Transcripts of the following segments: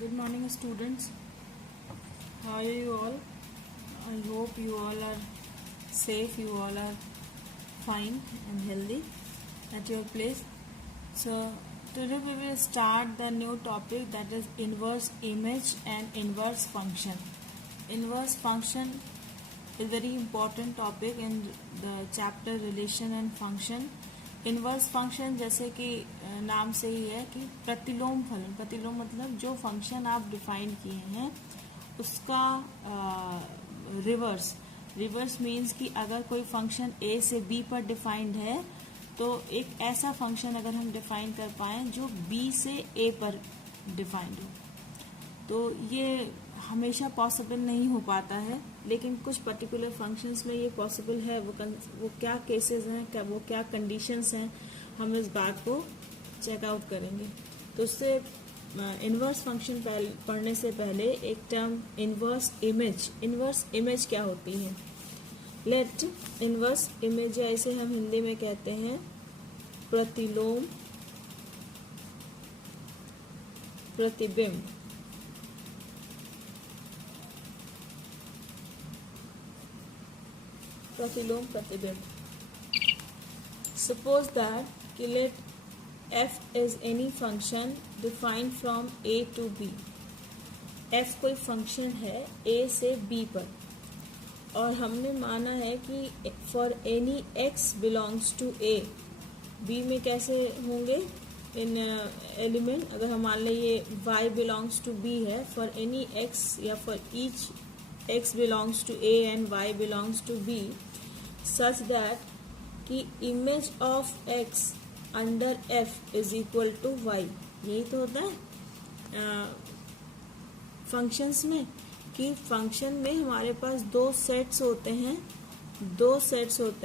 Good morning, students. How are you all? I hope you all are safe, you all are fine and healthy at your place. So, today we will start the new topic, that is inverse image and inverse function. Inverse function is very important topic in the chapter relation and function. Inverse function जैसे कि नाम से ही है कि प्रतिलोम फलन, प्रतिलोम मतलब जो फंक्शन आप डिफाइन किए हैं उसका रिवर्स मीन्स कि अगर कोई फंक्शन ए से बी पर डिफाइंड है तो एक ऐसा फंक्शन अगर हम डिफाइन कर पाएँ जो बी से ए पर डिफाइंड हो, तो ये हमेशा पॉसिबल नहीं हो पाता है, लेकिन कुछ पर्टिकुलर फंक्शंस में ये पॉसिबल है। वो क्या केसेस हैं, वो क्या कंडीशंस हैं, हम इस बात को चेकआउट करेंगे। तो उससे इन्वर्स फंक्शन पढ़ने से पहले एक टर्म इन्वर्स इमेज क्या होती है। लेट इन्वर्स इमेज, या इसे हम हिंदी में कहते हैं प्रतिलोम प्रतिबिंब। प्रतिलोम प्रतिबिंब। Suppose that let f is any function defined from a to b। f कोई फंक्शन है a से b पर, और हमने माना है कि for any x belongs to a, b में कैसे होंगे इन एलिमेंट। अगर हम मान लें ये y belongs to b है, for any x या for each x belongs to a and y belongs to b, such that कि image of x under f is equal to y। यही तो होता है फंक्शंस में, कि फंक्शन में हमारे पास दो सेट्स होते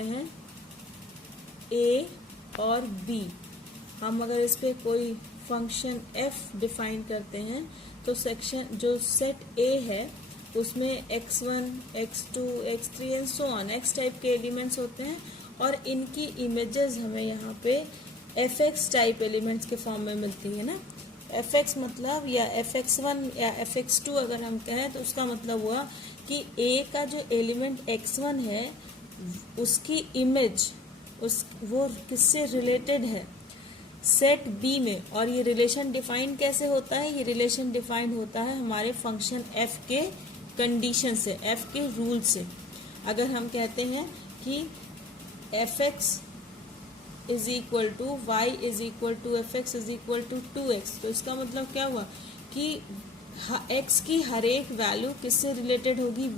हैं a और b। हम अगर इस पे कोई फंक्शन f डिफाइन करते हैं तो सेक्शन जो सेट a है उसमें x1, x2, x3 and so on x type के एलिमेंट्स होते हैं, और इनकी इमेजेस हमें यहाँ पे fx टाइप एलिमेंट्स के फॉर्म में मिलती है ना। fx मतलब या fx1 या fx2 अगर हम कहें तो उसका मतलब हुआ कि a का जो एलिमेंट x1 है उसकी इमेज वो किससे रिलेटेड है, सेट b में। और ये रिलेशन डिफाइन कैसे होता है, ये रिलेशन डिफाइन होता है हमारे फंक्शन f के कंडीशन से, f के रूल से। अगर हम कहते हैं कि fx is equal to y is equal to fx is equal to 2x, तो इसका मतलब क्या हुआ कि x की हर एक वैल्यू किससे रिलेटेड होगी,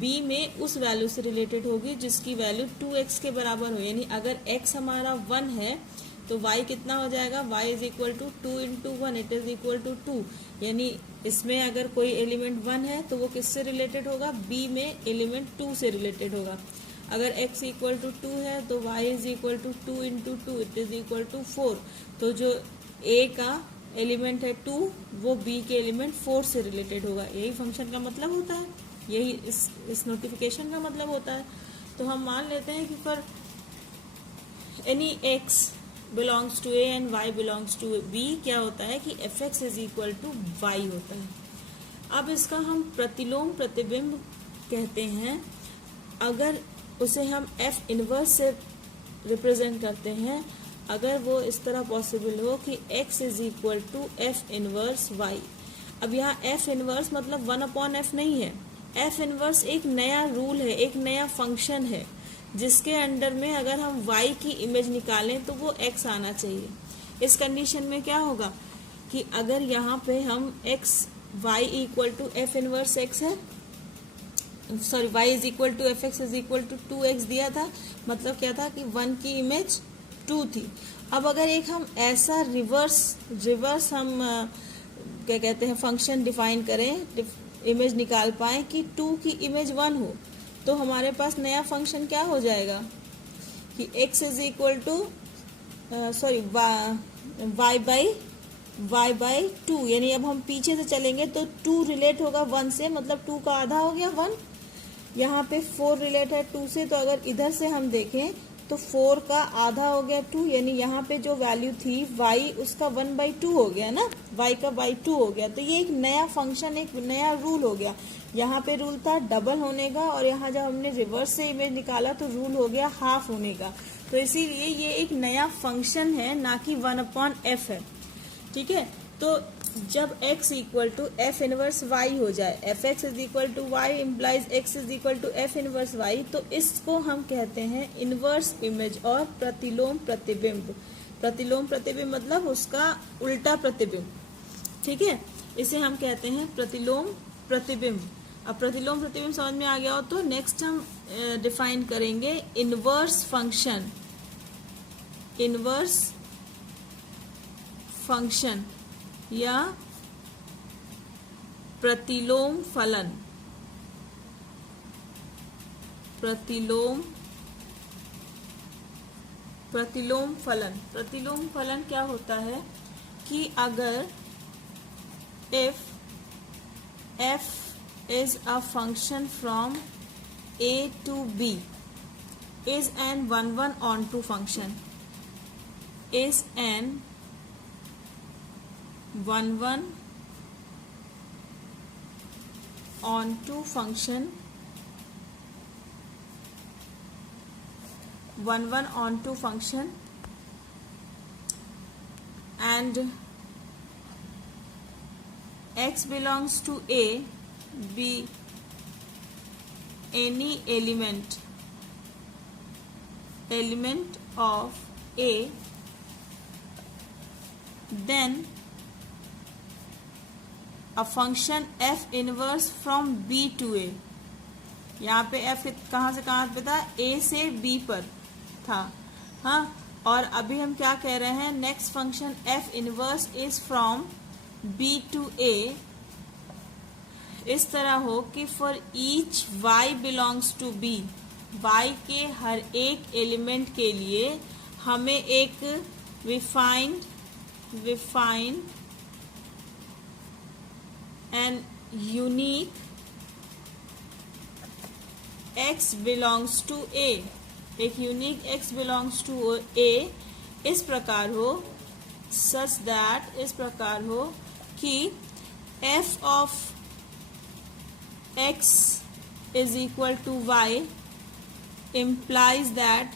b में उस वैल्यू से रिलेटेड होगी जिसकी वैल्यू 2x के बराबर हो। यानी अगर x हमारा 1 है तो y कितना हो जाएगा, y is equal to 2 into 1, it is equal to 2। यानी इसमें अगर कोई एलिमेंट 1 है तो वो किससे रिलेटेड होगा, b में एलिमेंट 2 से रिलेटेड होगा। अगर x इक्वल टू 2 है तो y is equal to 2 into 2, it is equal to 4। तो जो a का एलिमेंट है 2 वो b के एलिमेंट 4 से रिलेटेड होगा। यही फंक्शन का मतलब होता है, यही इस नोटिफिकेशन का मतलब होता है। तो हम मान लेते हैं कि for any x belongs to a and y belongs to b क्या होता है कि fx is equal to y होता है। अब इसका हम प्रतिलोम प्रतिबिंब कहते हैं। अगर उसे हम f इनवर्स से रिप्रेजेंट करते हैं, अगर वो इस तरह पॉसिबल हो कि x is equal to f inverse y। अब यहाँ f इनवर्स मतलब 1/f नहीं है, f इनवर्स एक नया रूल है, एक नया फंक्शन है जिसके अंडर में अगर हम y की इमेज निकालें तो वो x आना चाहिए। इस कंडीशन में क्या होगा कि अगर यहाँ पे हम y equal to f inverse x है, sorry y is equal to fx is equal to 2x दिया था, मतलब क्या था कि 1 की इमेज 2 थी। अब अगर एक हम ऐसा रिवर्स हम क्या कहते हैं फंक्शन डिफाइन करें, इमेज निकाल पाए कि 2 की इमेज 1 हो, तो हमारे पास नया फंक्शन क्या हो जाएगा कि x is equal to sorry y by 2। यानी अब हम पीछे से चलेंगे तो 2 रिलेट होगा 1 से, मतलब 2 का आधा हो गया 1। यहाँ पे 4 रिलेट है 2 से, तो अगर इधर से हम देखें तो 4 का आधा हो गया 2, यानी यहाँ पे जो वैल्यू थी y उसका 1/2 हो गया ना, y का बाई 2 हो गया। तो ये एक नया फंक्शन, एक नया रूल हो गया। यहाँ पे रूल था डबल होने का, और यहाँ जब हमने रिवर्स से इमेज निकाला तो रूल हो गया हाफ होने का। तो इसीलिए ये एक नया फंक्शन है, ना कि 1/f है। ठीक है, तो जब x equal to f inverse y हो जाए, f x is equal to y implies x is equal to f inverse y, तो इसको हम कहते हैं इनवर्स इमेज और प्रतिलोम प्रतिबिंब। प्रतिलोम प्रतिबिंब मतलब उसका उल्टा प्रतिबिंब। ठीक है, इसे हम कहते हैं प्रतिलोम प्रतिबिंब। अब प्रतिलोम प्रतिबिंब समझ में आ गया हो तो नेक्स्ट हम डिफाइन करेंगे इनवर्स फंक्शन। इनवर्स फंक्शन या प्रतिलोम फलन। प्रतिलोम फलन। प्रतिलोम फलन क्या होता है कि अगर if f is a function from a to b is an 1/1 onto function, is an 1/1 onto function, 1/1 onto function, and x belongs to a, be any element of a, then a function f inverse from b to a। यहाँ पे f कहाँ से कहाँ पे था, a से b पर था। हाँ, और अभी हम क्या कह रहे हैं, next function f inverse is from b to a इस तरह हो कि for each y belongs to b, y के हर एक एलिमेंट के लिए हमें एक well defined and unique x belongs to a, एक unique x belongs to a इस प्रकार हो, सच दैट इस प्रकार हो कि f of x is equal to y implies that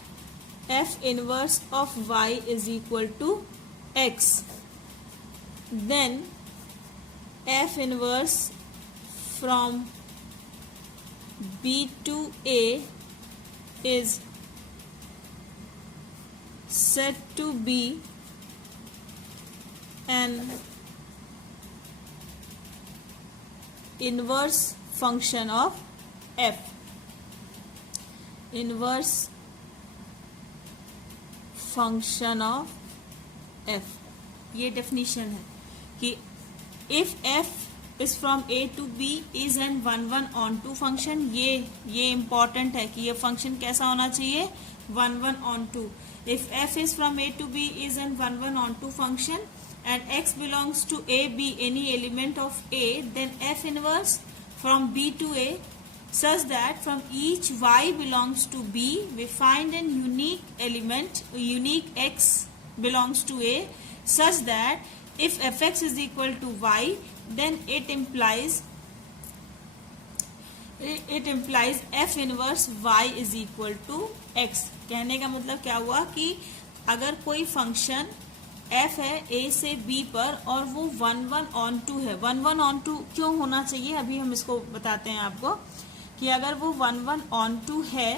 f inverse of y is equal to x, then f inverse from b to a is said to be an inverse function of f। Inverse function of f, ये definition है कि if f is from a to b is an 1/1 onto फंक्शन। ये important है कि ये function कैसा होना चाहिए, 1/1 onto। If f is from a to b is an 1/1 onto function and x belongs to a, be any element of a, then f inverse from b to a such that from each y belongs to b we find an unique x belongs to a such that if fx is equal to y then it implies f inverse y is equal to x। कहने का मतलब क्या हुआ कि अगर कोई function f है a से b पर और वो 1/1 onto है। 1/1 onto क्यों होना चाहिए, अभी हम इसको बताते हैं आपको कि अगर वो 1/1 onto है,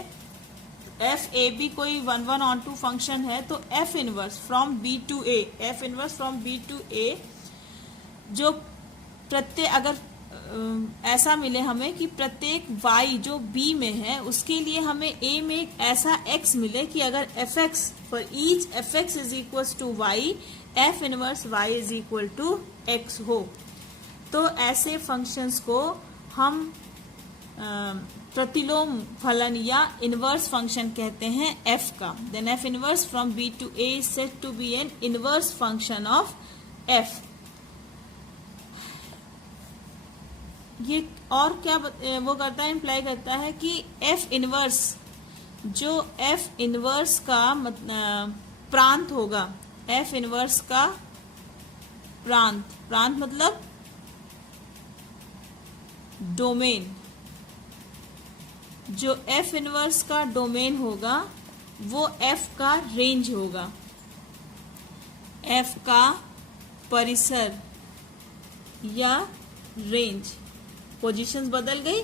f a b कोई 1/1 onto फंक्शन है, तो f inverse from b to a, f inverse from b to a जो प्रत्येक अगर ऐसा मिले हमें कि प्रत्येक y जो b में है उसके लिए हमें a में एक ऐसा x मिले कि अगर fx for each fx is equal to y, f inverse y is equal to x हो, तो ऐसे फंक्शंस को हम प्रतिलोम फलन या इनवर्स फंक्शन कहते हैं f का। Then f inverse from b to a is said to be an inverse function of f। ये और क्या वो करता है, इम्प्लाई करता है कि f इनवर्स जो एफ इनवर्स का प्रांत होगा, एफ इनवर्स का प्रांत मतलब डोमेन, जो एफ इनवर्स का डोमेन होगा वो एफ का रेंज होगा, एफ का परिसर या रेंज। पोजीशंस बदल गई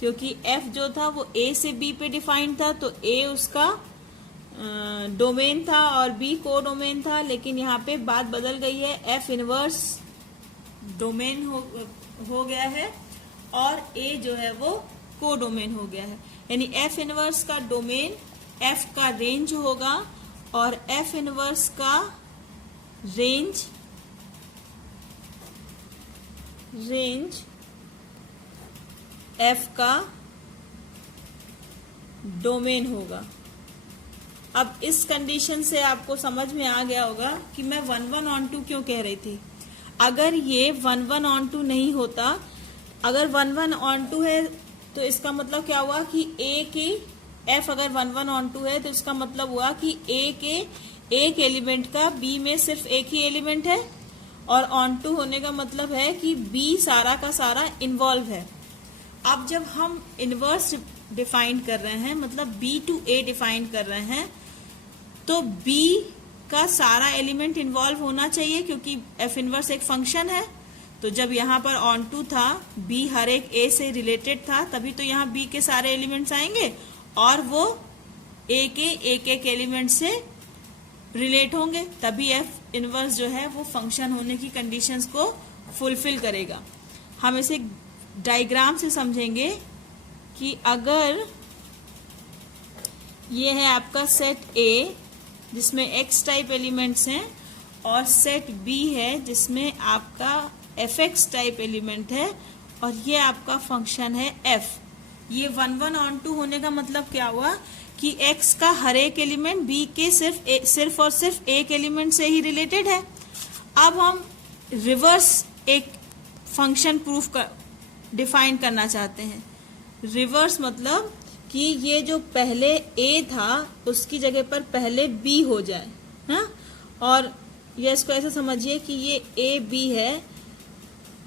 क्योंकि एफ जो था वो ए से बी पे डिफाइंड था, तो ए उसका डोमेन था और बी को डोमेन था, लेकिन यहाँ पे बात बदल गई है, एफ इनवर्स डोमेन हो गया है और ए जो है वो को डोमेन हो गया है। यानी एफ इनवर्स का डोमेन एफ का रेंज होगा और एफ इनवर्स का रेंज एफ का डोमेन होगा। अब इस कंडीशन से आपको समझ में आ गया होगा कि मैं 1-1-on-2 क्यों कह रही थी। अगर ये 1-1-on-2 नहीं होता, अगर 1-1-on-2 है तो इसका मतलब क्या हुआ कि ए की एफ अगर 1-1-on-2 है तो इसका मतलब हुआ कि ए के एक एलिमेंट का बी में सिर्फ एक ही एलिमेंट है, और on2 होने का मतलब है कि बी सारा का सारा इन्वॉल्व है। अब जब हम इनवर्स डिफाइन कर रहे हैं, मतलब बी टू ए डिफाइन कर रहे हैं, तो बी का सारा एलिमेंट इन्वॉल्व होना चाहिए क्योंकि एफ इनवर्स एक फंक्शन है। तो जब यहाँ पर on2 था, बी हर एक ए से रिलेटेड था, तभी तो यहाँ बी के सारे एलिमेंट्स आएंगे और वो ए के एक एलिमेंट से रिलेट होंगे, तभी एफ इनवर्स जो है वो फंक्शन होने की कंडीशंस को फुलफिल करेगा। हम इसे डायग्राम से समझेंगे कि अगर ये है आपका सेट ए जिसमें एक्स टाइप एलिमेंट्स हैं और सेट बी है जिसमें आपका एफ एक्स टाइप एलिमेंट है और ये आपका फंक्शन है एफ। ये 1-1-on-2 होने का मतलब क्या हुआ कि x का हर एक एलिमेंट b के सिर्फ और सिर्फ एक एलिमेंट से ही रिलेटेड है। अब हम रिवर्स एक फंक्शन डिफाइन करना चाहते हैं। रिवर्स मतलब कि ये जो पहले a था उसकी जगह पर पहले b हो जाए, हाँ? और ये इसको ऐसे समझिए कि ये a b है,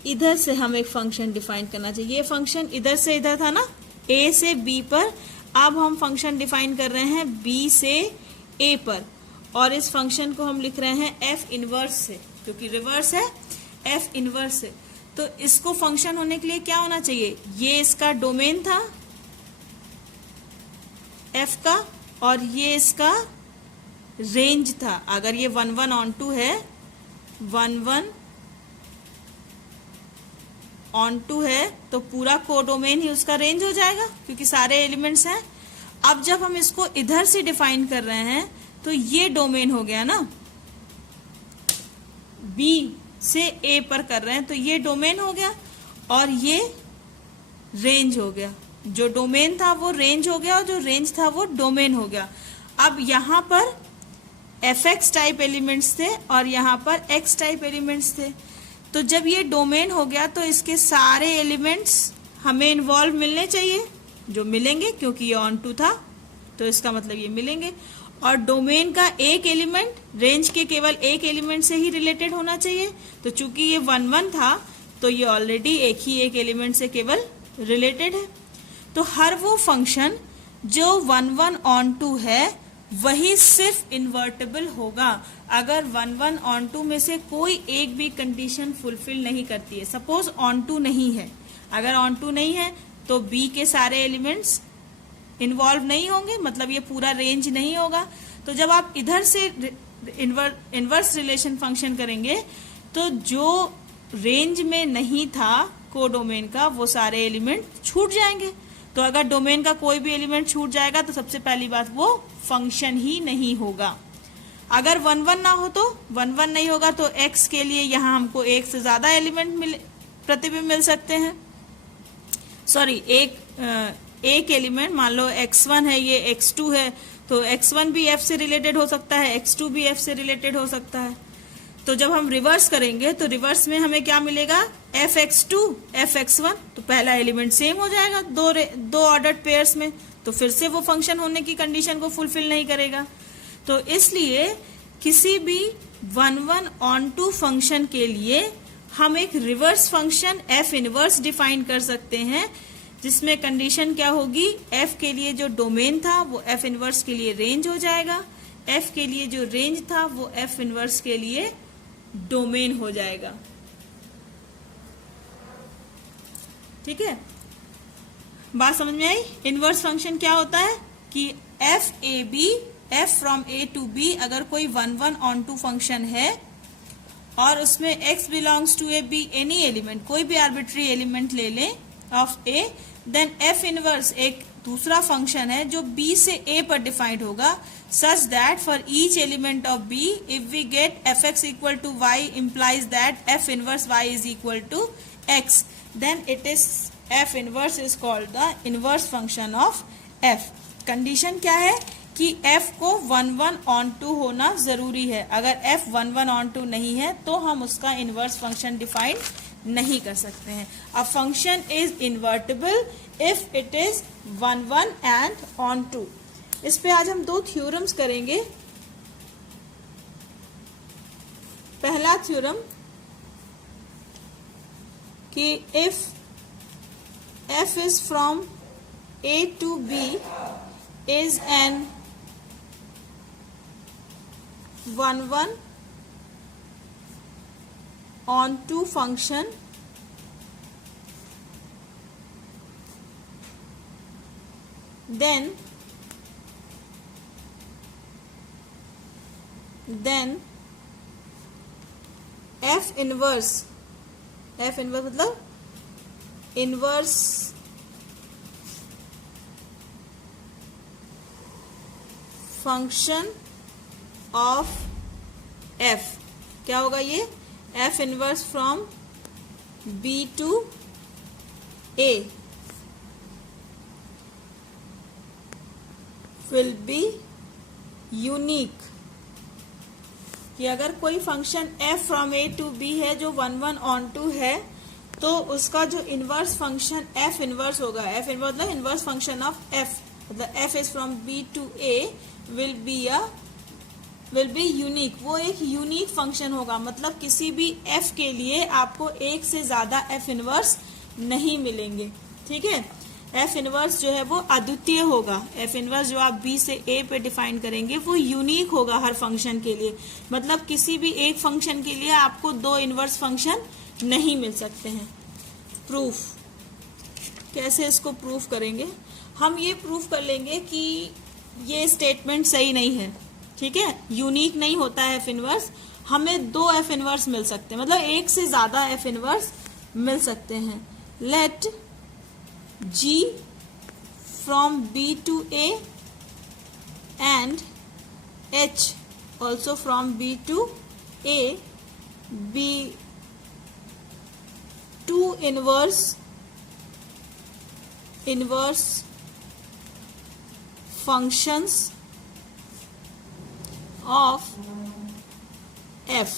इधर से हम एक फंक्शन डिफाइन करना चाहिए। ये फंक्शन इधर से इधर था ना, a से b पर, अब हम फंक्शन डिफाइन कर रहे हैं b से a पर, और इस फंक्शन को हम लिख रहे हैं f इनवर्स से, क्योंकि रिवर्स है f इनवर्स से। तो इसको फंक्शन होने के लिए क्या होना चाहिए, ये इसका डोमेन था f का और ये इसका रेंज था। अगर ये 1-1-on-2 है, 1-1-on-2 है तो पूरा कोडोमेन ही उसका रेंज हो जाएगा क्योंकि सारे एलिमेंट्स हैं। अब जब हम इसको इधर से डिफाइन कर रहे हैं तो ये डोमेन हो गया ना, B से A पर कर रहे हैं तो ये डोमेन हो गया और ये रेंज हो गया। जो डोमेन था वो रेंज हो गया और जो रेंज था वो डोमेन हो गया। अब यहाँ पर fx टाइप एलिमेंट्स थे और यहाँ पर x टाइप एलिमेंट्स थे। तो जब ये डोमेन हो गया तो इसके सारे एलिमेंट्स हमें इन्वॉल्व मिलने चाहिए, जो मिलेंगे क्योंकि ये on2 था तो इसका मतलब ये मिलेंगे। और डोमेन का एक एलिमेंट रेंज के केवल एक एलिमेंट से ही रिलेटेड होना चाहिए। तो चूंकि ये 1-1 था तो ये ऑलरेडी एक एलिमेंट से केवल रिलेटेड है। तो हर वो फंक्शन जो 1-1-on-2 है वही सिर्फ इन्वर्टेबल होगा अगर 1-1-on-2 में से कोई एक भी कंडीशन फुलफिल नहीं करती है। सपोज on2 नहीं है, अगर on2 नहीं है तो b के सारे एलिमेंट्स इन्वॉल्व नहीं होंगे, मतलब ये पूरा रेंज नहीं होगा। तो जब आप इधर से इनवर्स रिलेशन फंक्शन करेंगे तो जो रेंज में नहीं था कोडोमेन का वो सारे एलिमेंट छूट जाएंगे। तो अगर डोमेन का कोई भी एलिमेंट छूट जाएगा तो सबसे पहली बात वो फंक्शन ही नहीं होगा। अगर 1-1 ना हो तो 1-1 नहीं होगा तो x के लिए यहाँ हमको एक से ज्यादा एलिमेंट प्रतिबिंब मिल सकते हैं। सॉरी, एक एलिमेंट, मान लो x1 है, ये x2 है, तो x1 भी f से रिलेटेड हो सकता है, x2 भी f से रिलेटेड हो सकता है। तो जब हम रिवर्स करेंगे तो रिवर्स में हमें क्या मिलेगा, fx2 fx1, तो पहला एलिमेंट सेम हो जाएगा दो ऑर्डर्ड पेयर्स में, तो फिर से वो फंक्शन होने की कंडीशन को फुलफिल नहीं करेगा। तो इसलिए किसी भी 1 ऑन 2 फंक्शन के लिए हम एक reverse function f inverse define कर सकते हैं, जिसमें कंडीशन क्या होगी, f के लिए जो डोमेन था वो f इनवर्स के लिए रेंज हो जाएगा, f के लिए जो रेंज था वो f इनवर्स के लिए डोमेन हो जाएगा। ठीक है, बात समझ में आई। इनवर्स फंक्शन क्या होता है कि f from a to b अगर कोई 1 ऑन 2 फंक्शन है और उसमें x belongs to a b any element, कोई भी आर्बिट्री एलिमेंट ले लें of a, then f inverse एक दूसरा फंक्शन है जो b से a पर डिफाइंड होगा, such that for each element of b if we get fx equal to y implies that f inverse y is equal to x, then it is f inverse is called the inverse function of f। Condition क्या है कि f को 1 on 2 होना जरूरी है, अगर f 1 on 2 नहीं है तो हम उसका इनवर्स फंक्शन डिफाइन नहीं कर सकते हैं। A function is invertible if it is 1 and on 2। इस पे आज हम 2 थ्योरम्स करेंगे। पहला थ्योरम कि if f is from a to b is an 1 on 2 function, then f inverse मतलब इनवर्स फंक्शन ऑफ f क्या होगा, ये f inverse from b to a will be unique. कि अगर कोई function f from a to b है जो 1 on 2 है, तो उसका जो इनवर्स फंक्शन f इनवर्स होगा, f इनवर्स मतलब इनवर्स फंक्शन ऑफ f, मतलब f is from b to a will be unique. वो एक यूनिक फंक्शन होगा, मतलब किसी भी f के लिए आपको एक से ज्यादा f इनवर्स नहीं मिलेंगे। ठीक है, f इनवर्स जो है वो अद्वितीय होगा। f इनवर्स जो आप b से a पे डिफाइन करेंगे वो यूनिक होगा हर फंक्शन के लिए, मतलब किसी भी एक फंक्शन के लिए आपको 2 इनवर्स फंक्शन नहीं मिल सकते हैं। प्रूफ कैसे इसको प्रूफ करेंगे, हम ये प्रूफ कर लेंगे कि ये स्टेटमेंट सही नहीं है। ठीक है, यूनिक नहीं होता है f इनवर्स, हमें 2 f इनवर्स मिल सकते हैं, मतलब एक से ज्यादा f इनवर्स मिल सकते हैं। Let g from b to a and h also from b to a be 2 inverse functions of f।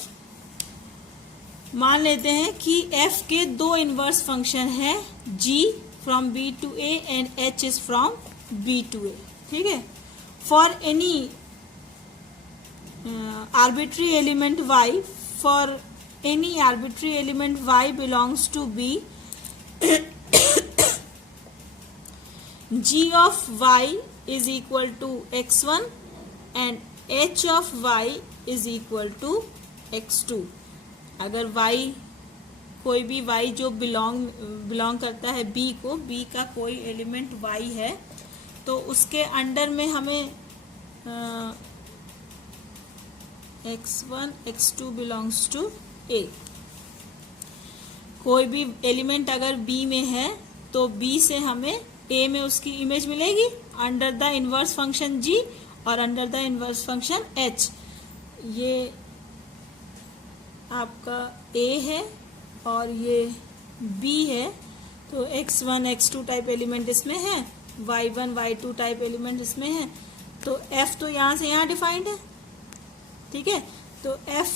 मान लेते हैं कि f के 2 इनवर्स फंक्शन हैं, g from b to a and h is from b to a। ठीक है, for any arbitrary element y, for any arbitrary element y belongs to b, g of y is equal to x1 and h of y is equal to x2। अगर y कोई भी y जो belong करता है b को, b का कोई element y है, तो उसके अंडर में हमें x1 x2 belongs to a। कोई भी एलिमेंट अगर b में है तो b से हमें a में उसकी इमेज मिलेगी under the inverse function g और under the inverse function h। ये आपका a है और ये b है, तो x1 x2 टाइप एलिमेंट इसमें है, y1 y2 टाइप एलिमेंट इसमें है, तो f तो यहाँ से यहाँ डिफाइंड है। ठीक है, तो f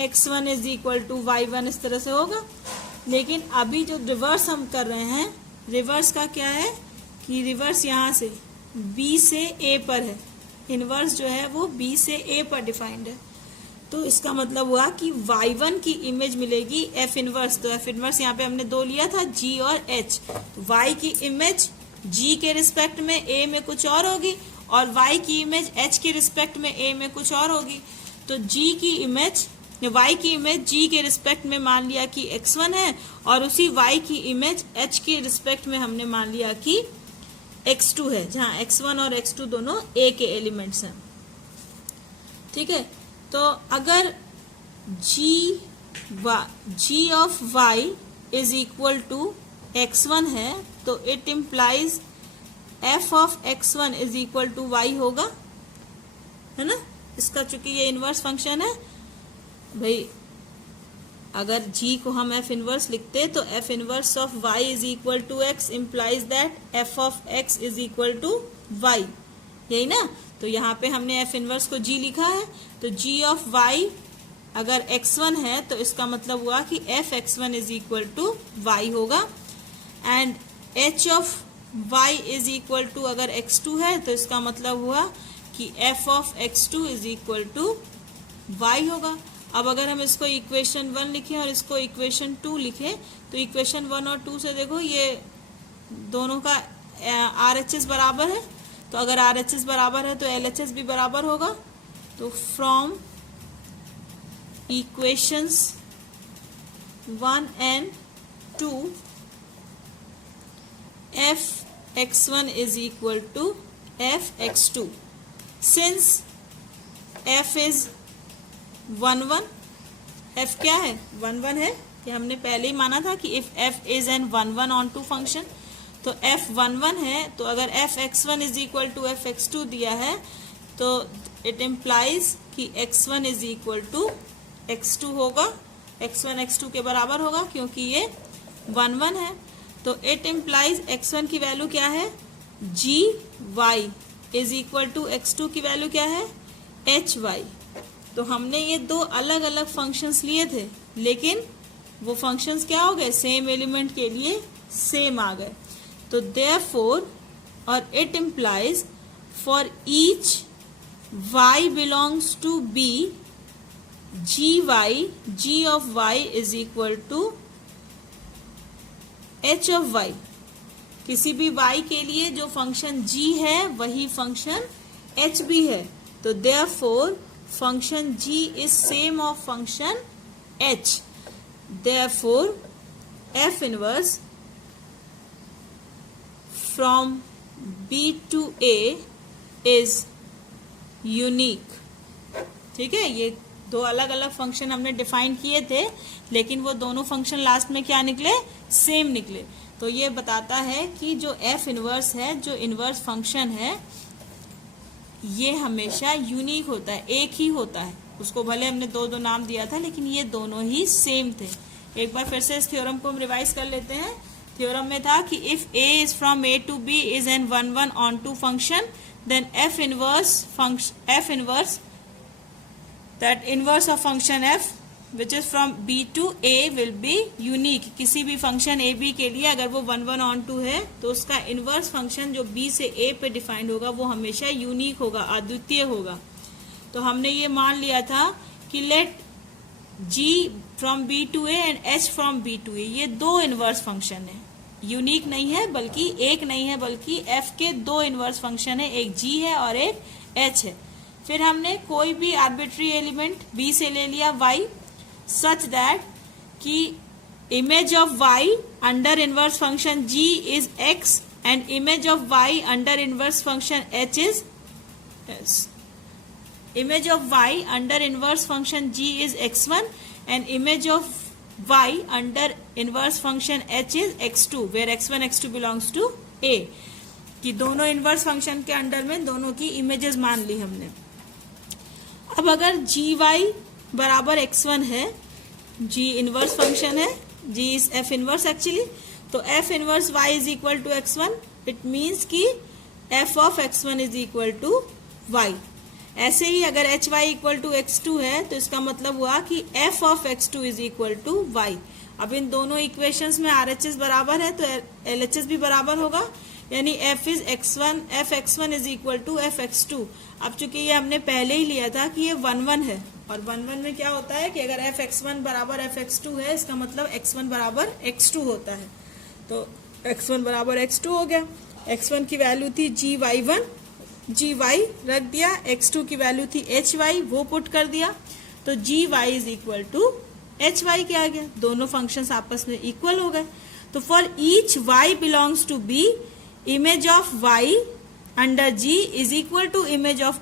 x1 is equal to y1, इस तरह से होगा। लेकिन अभी जो रिवर्स हम कर रहे हैं, रिवर्स का क्या है कि रिवर्स यहाँ से b से a पर है, इनवर्स जो है वो b से a पर डिफाइंड है। तो इसका मतलब हुआ कि y1 की इमेज मिलेगी f इनवर्स। तो f इनवर्स यहाँ पे हमने दो लिया था, g और h। y की इमेज g के रिस्पेक्ट में a में कुछ और होगी और y की इमेज h के रिस्पेक्ट में a में कुछ और होगी। तो g की इमेज y की इमेज g के रिस्पेक्ट में मान लिया कि x1 है और उसी y की इमेज h के रिस्पेक्ट में हमने मान लिया कि x2 है, जहां x1 और x2 दोनों a के एलिमेंट्स हैं। ठीक है, तो अगर g of y is equal to x1 है तो it implies f of x1 is equal to y होगा, है ना। इसका चूंकि ये इनवर्स फंक्शन है भाई, अगर g को हम f इनवर्स लिखते तो f inverse of y is equal to x implies that f of x is equal to y, यही ना। तो यहाँ पे हमने f इनवर्स को g लिखा है, तो g ऑफ y अगर x1 है तो इसका मतलब हुआ कि f x1 is equal to y होगा। And h of y is equal to अगर x2 है तो इसका मतलब हुआ कि f of x2 is equal to y होगा। अब अगर हम इसको इक्वेशन 1 लिखें और इसको इक्वेशन 2 लिखें तो इक्वेशन 1 और 2 से देखो ये दोनों का RHS बराबर है, तो अगर RHS बराबर है तो LHS भी बराबर होगा। तो from equations 1 and 2 f x1 is equal to f x2 since f is 1 1, f क्या है 1 1 है, ये हमने पहले ही माना था कि if f is an 1 1 on to function, तो f 1 1 है। तो अगर f x1 is equal to f x2 दिया है तो इट इम्प्लाइज कि x1 is equal to x2 होगा, x1 x2 के बराबर होगा क्योंकि ये 1 1 है। तो इट इम्प्लाइज x1 की वैल्यू क्या है g y is equal to x2 की वैल्यू क्या है h y। तो हमने ये दो अलग अलग फंक्शंस लिए थे लेकिन वो फंक्शंस क्या हो गए, सेम एलिमेंट के लिए सेम आ गए। तो देयरफॉर और it implies for each y belongs to b g of y is equal to h of y। किसी भी y के लिए जो फंक्शन g है वही फंक्शन h भी है। तो therefore function g is same of function h। Therefore f inverse from b to a is unique. ठीक है, ये दो अलग अलग फंक्शन हमने डिफाइन किए थे लेकिन वो दोनों फंक्शन लास्ट में क्या निकले, सेम निकले। तो ये बताता है कि जो f इनवर्स है, जो इनवर्स फंक्शन है, ये हमेशा यूनिक होता है, एक ही होता है। उसको भले हमने दो दो नाम दिया था लेकिन ये दोनों ही सेम थे। एक बार फिर से इस थ्योरम को हम रिवाइज कर लेते हैं। थ्योरम में था कि if a is from a to b is an 1 1 onto function then f inverse that inverse of function f which is from b to a will be unique। किसी भी function a b के लिए अगर वो 1 1 onto है तो उसका inverse function जो b से a पे डिफाइंड होगा वो हमेशा यूनिक होगा, अद्वितीय होगा। तो हमने ये मान लिया था कि let g from b to a and h from b to a, ये दो इनवर्स फंक्शन है, यूनिक नहीं है बल्कि एक नहीं है बल्कि f के दो इनवर्स फंक्शन है, एक g है और एक h है। फिर हमने कोई भी आर्बिट्री एलिमेंट b से ले लिया y सच दैट कि image of y under inverse function g is x and image of y under inverse function h is s। Image of y under inverse function g is x1 and image of y under inverse function h is x2 where x1 x2 belongs to a। कि दोनों inverse function के under में दोनों की images मान ली हमने। अब अगर जी वाई बराबर x1 है, g इनवर्स फंक्शन है, g is f inverse actually, तो f inverse y is equal to x1, it means कि f of x1 is equal to y। ऐसे ही अगर H Y equal to x2 है तो इसका मतलब हुआ कि f of x2 is equal to y। अब इन दोनों इक्वेशंस में RHS बराबर है तो LHS भी बराबर होगा, यानी f x1 is equal to f x2। अब चूंकि ये हमने पहले ही लिया था कि ये 1 है, और 1 में क्या होता है कि अगर f x1 बराबर f x2 है, इसका मतलब x1 बराबर x2 होता है। तो x1 बराबर x2 हो गया। x1 की वैल्यू थी gy रख दिया, x2 की वैल्यू थी hy, वो पुट कर दिया, तो gy is equal to hy क्या आ गया, दोनों फंक्शंस आपस में इक्वल हो गए। तो for each y belongs to b, image of y under g is equal to image of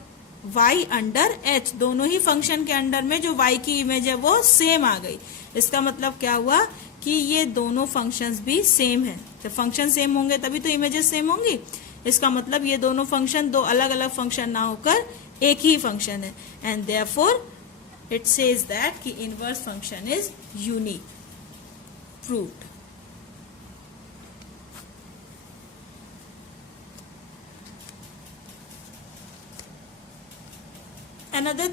y under h। दोनों ही फंक्शन के अंडर में जो y की इमेज है वो सेम आ गई। इसका मतलब क्या हुआ कि ये दोनों फंक्शंस भी सेम है। जब फंक्शन सेम होंगे तभी तो इमेजेस सेम होंगी। इसका मतलब ये दोनों फंक्शन दो अलग अलग फंक्शन ना होकर एक ही फंक्शन है, and therefore it says that कि inverse function is unique, proved. Another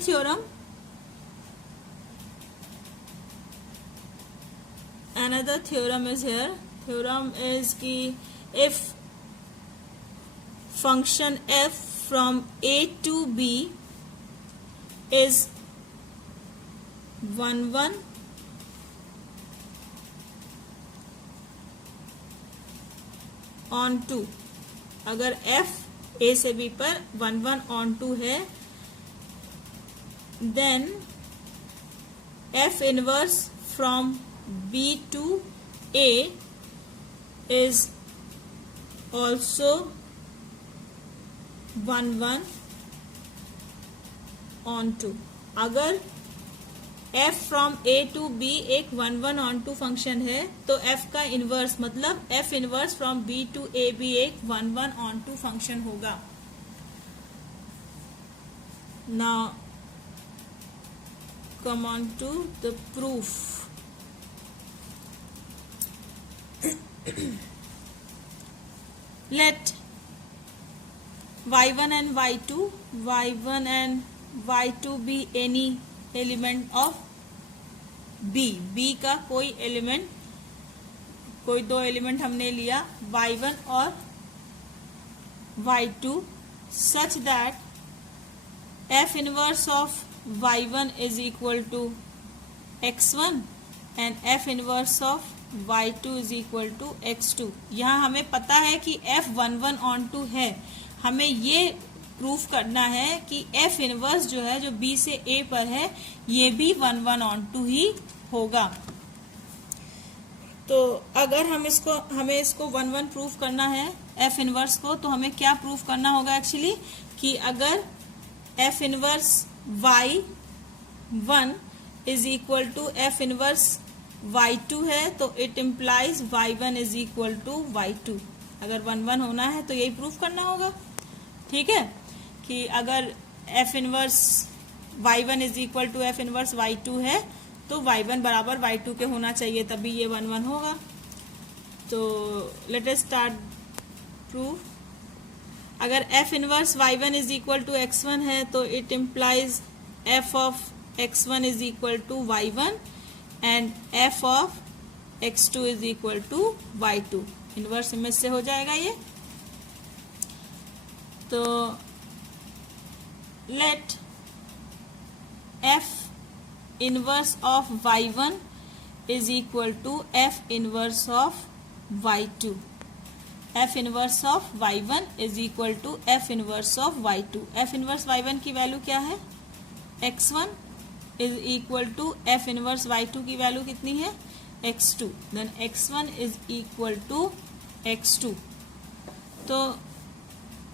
theorem is here. Theorem is कि if function f from a to b is 1 on 2, अगर f a से b पर 1 on 2 है, then f inverse from b to a is also 1 on 2। अगर f from a to b एक 1 on 2 function है तो f का inverse मतलब f inverse from b to a भी एक 1 on 2 फंक्शन होगा। Now come on to the proof. Let y1 and y2 be any element of b का कोई एलिमेंट, कोई दो एलिमेंट हमने लिया y1 और y2, such that f inverse of y1 is equal to x1 and f inverse of y2 is equal to x2। यहाँ हमें पता है कि f 1 on 2 है, हमें ये प्रूफ करना है कि f इनवर्स जो है जो b से a पर है ये भी 1 on 2 ही होगा। तो अगर हमें इसको 1 प्रूफ करना है f इनवर्स को, तो हमें क्या प्रूफ करना होगा एक्चुअली कि अगर f inverse y1 is equal to f inverse y2 है तो it implies y1 is equal to y2। अगर 1 होना है तो यही प्रूफ करना होगा, ठीक है, कि अगर f inverse y1 is equal to f inverse y2 है तो y1 बराबर y2 के होना चाहिए, तभी ये 1 होगा। तो लेट अस स्टार्ट प्रूफ। अगर f inverse y1 is equal to x1 है तो it implies f of x1 is equal to y1 and f of x2 is equal to y2। Inverse image से हो जाएगा ये। तो let f inverse of y1 is equal to f inverse of y2। f inverse of y1 is equal to f inverse of y2। f inverse y1 की value क्या है, x1 is equal to f inverse y2 की value कितनी है, x2। Then x1 is equal to x2। तो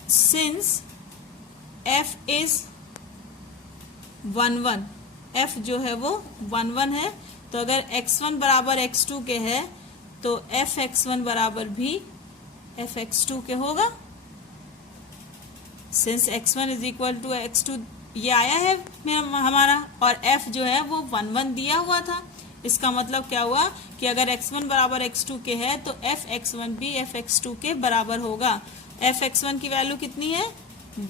since f is 1 f जो है वो 1 है, तो अगर x1 बराबर x2 के है तो f x1 बराबर भी f x2 के होगा। Since x1 is equal to x2 ये आया है हमारा, और f जो है वो 1 दिया हुआ था। इसका मतलब क्या हुआ कि अगर x1 बराबर x2 के है तो f x1 भी f x2 के बराबर होगा। f x1 की वैल्यू कितनी है,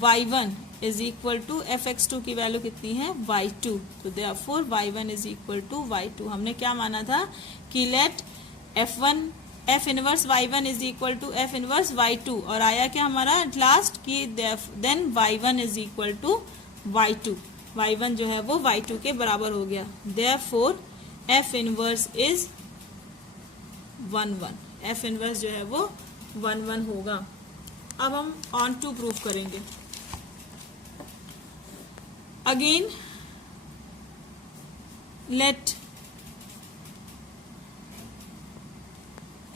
y1 is equal to fx2 की वैल्यू कितनी है y2, तो therefore y1 is equal to y2। हमने क्या माना था कि let f inverse y1 is equal to f inverse y2, और आया क्या हमारा एट लास्ट कि then y1 is equal to y2, y1 जो है वो y2 के बराबर हो गया। Therefore f inverse is 1 1, f inverse जो है वो 1 1 होगा। अब हम ऑन टू प्रूव करेंगे। Again let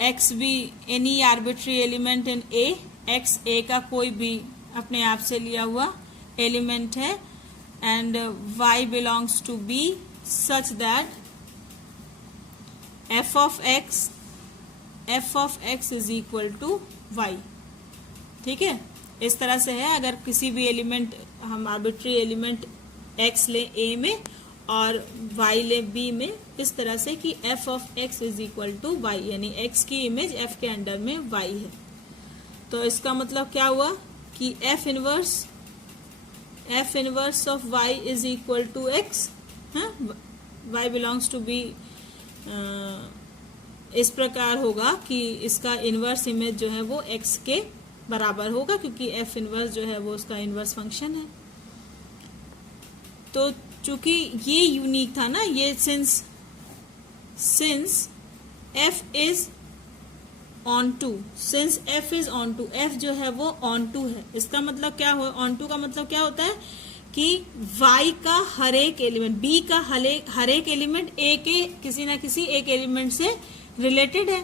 x be any arbitrary element in a, x a का कोई भी अपने आप से लिया हुआ एलिमेंट है, and y belongs to b such that f of x is equal to y। ठीक है, इस तरह से है। अगर किसी भी एलिमेंट हम आर्बिट्री एलिमेंट x ले a में और y ले b में, इस तरह से कि f of x is equal to y, यानी x की इमेज f के अंडर में y है। तो इसका मतलब क्या हुआ कि f inverse of y is equal to x, y belongs to b इस प्रकार होगा कि इसका इनवर्स इमेज जो है वो x के बराबर होगा, क्योंकि f इनवर्स जो है वो उसका इनवर्स फंक्शन है। तो चूंकि ये यूनिक था ना, ये since f is onto, since f is onto, f जो है वो ऑन टू है, इसका मतलब क्या हो, ऑन टू का मतलब क्या होता है कि y का हर एक एलिमेंट, b का हर एक एलिमेंट a के किसी ना किसी एक एलिमेंट से रिलेटेड है।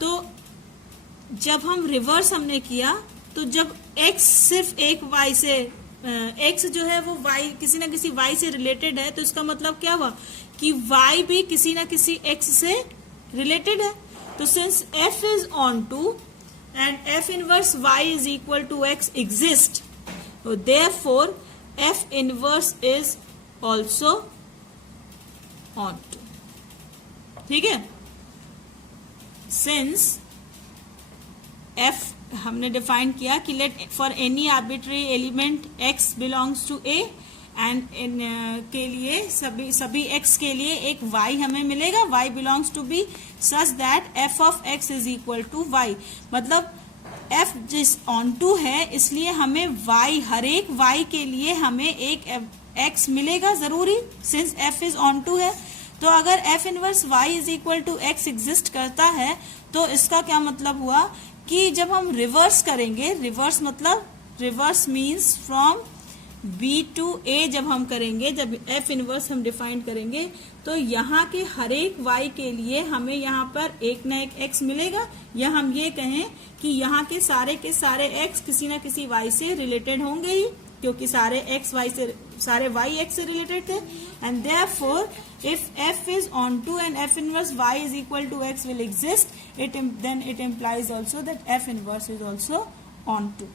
तो जब हम रिवर्स हमने किया, तो जब x सिर्फ एक y से x जो है वो y किसी ना किसी y से रिलेटेड है, तो इसका मतलब क्या हुआ कि y भी किसी ना किसी x से रिलेटेड है। तो since f is onto and f inverse y is equal to x exist, therefore f inverse is also onto. ठीक है, सिंस f हमने डिफाइन किया कि let for any arbitrary element x belongs to a, and इन के लिए सभी x के लिए एक y हमें मिलेगा, y belongs to b such that f of x is equal to y। मतलब f जिस ऑन टू है, इसलिए हमें y, हर एक y के लिए हमें एक x मिलेगा जरूरी, since f is onto है। तो अगर f inverse y is equal to x exist करता है, तो इसका क्या मतलब हुआ कि जब हम रिवर्स करेंगे, रिवर्स मतलब reverse means from b to a, जब हम करेंगे, जब f इनवर्स हम डिफाइन करेंगे, तो यहाँ के हर एक y के लिए हमें यहाँ पर एक ना एक x मिलेगा, या हम ये कहें कि यहाँ के सारे x किसी ना किसी y से रिलेटेड होंगे ही, क्योंकि सारे y x से रिलेटेड थे। And therefore if f is onto and f inverse y is equal to x will exist, then it implies also that f inverse is also onto.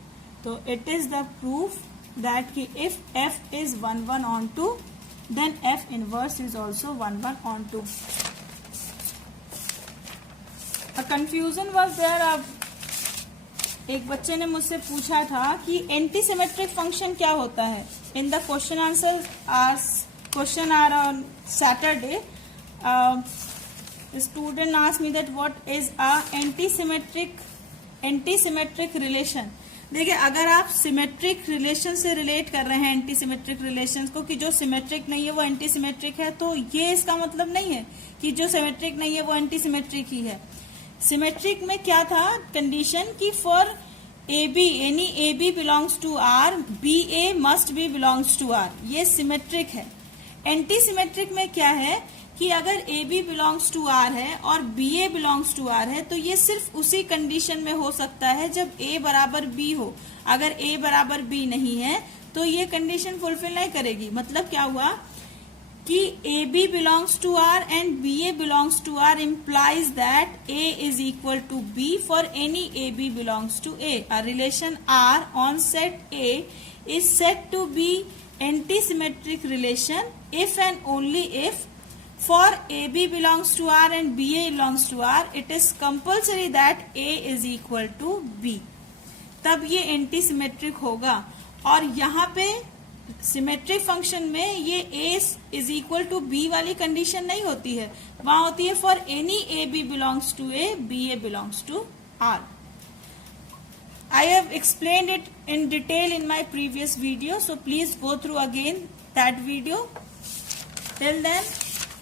So it is the proof that if f is 1 1 onto, then f inverse is also 1 1 onto. A confusion was there. अब एक बच्चे ने मुझसे पूछा था कि anti symmetric function क्या होता है। In the question are on Saturday, student asked me that what is a anti-symmetric relation। देखिए, अगर आप सिमेट्रिक रिलेशन से रिलेट कर रहे हैं एंटी सिमेट्रिक रिलेशन को, कि जो सिमेट्रिक नहीं है वो एंटी सिमेट्रिक है, तो ये इसका मतलब नहीं है कि जो सिमेट्रिक नहीं है वो एंटी सिमेट्रिक ही है। सिमेट्रिक में क्या था कंडीशन कि for AB, any AB belongs to R, BA must be belongs to R, ये सिमेट्रिक है। एंटी सिमेट्रिक में क्या है कि अगर AB बिलोंग्स टू R है और BA बिलोंग्स टू R है, तो ये सिर्फ उसी कंडीशन में हो सकता है जब A बराबर B हो। अगर A बराबर B नहीं है तो ये कंडीशन फुलफिल नहीं करेगी। मतलब क्या हुआ कि AB belongs to R and BA belongs to R implies that A is equal to B for any AB belongs to A. A relation R on set A is said to be anti-symmetric relation if and only if for AB belongs to R and BA belongs to R, it is compulsory that A is equal to B. तब ये anti symmetric होगा। और यहाँ पे symmetric function में ये a is equal to b वाली condition नहीं होती है, वहां होती है for any a b belongs to a, b a belongs to r. I have explained it in detail in my previous video, so please go through again that video. Till then,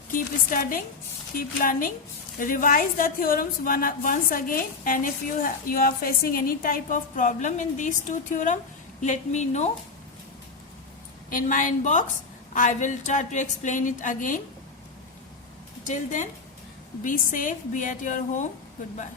keep studying, keep learning, revise the theorems once again, and if you are facing any type of problem in these two theorems, let me know in my inbox. I will try to explain it again. Till then, be safe, be at your home. Goodbye.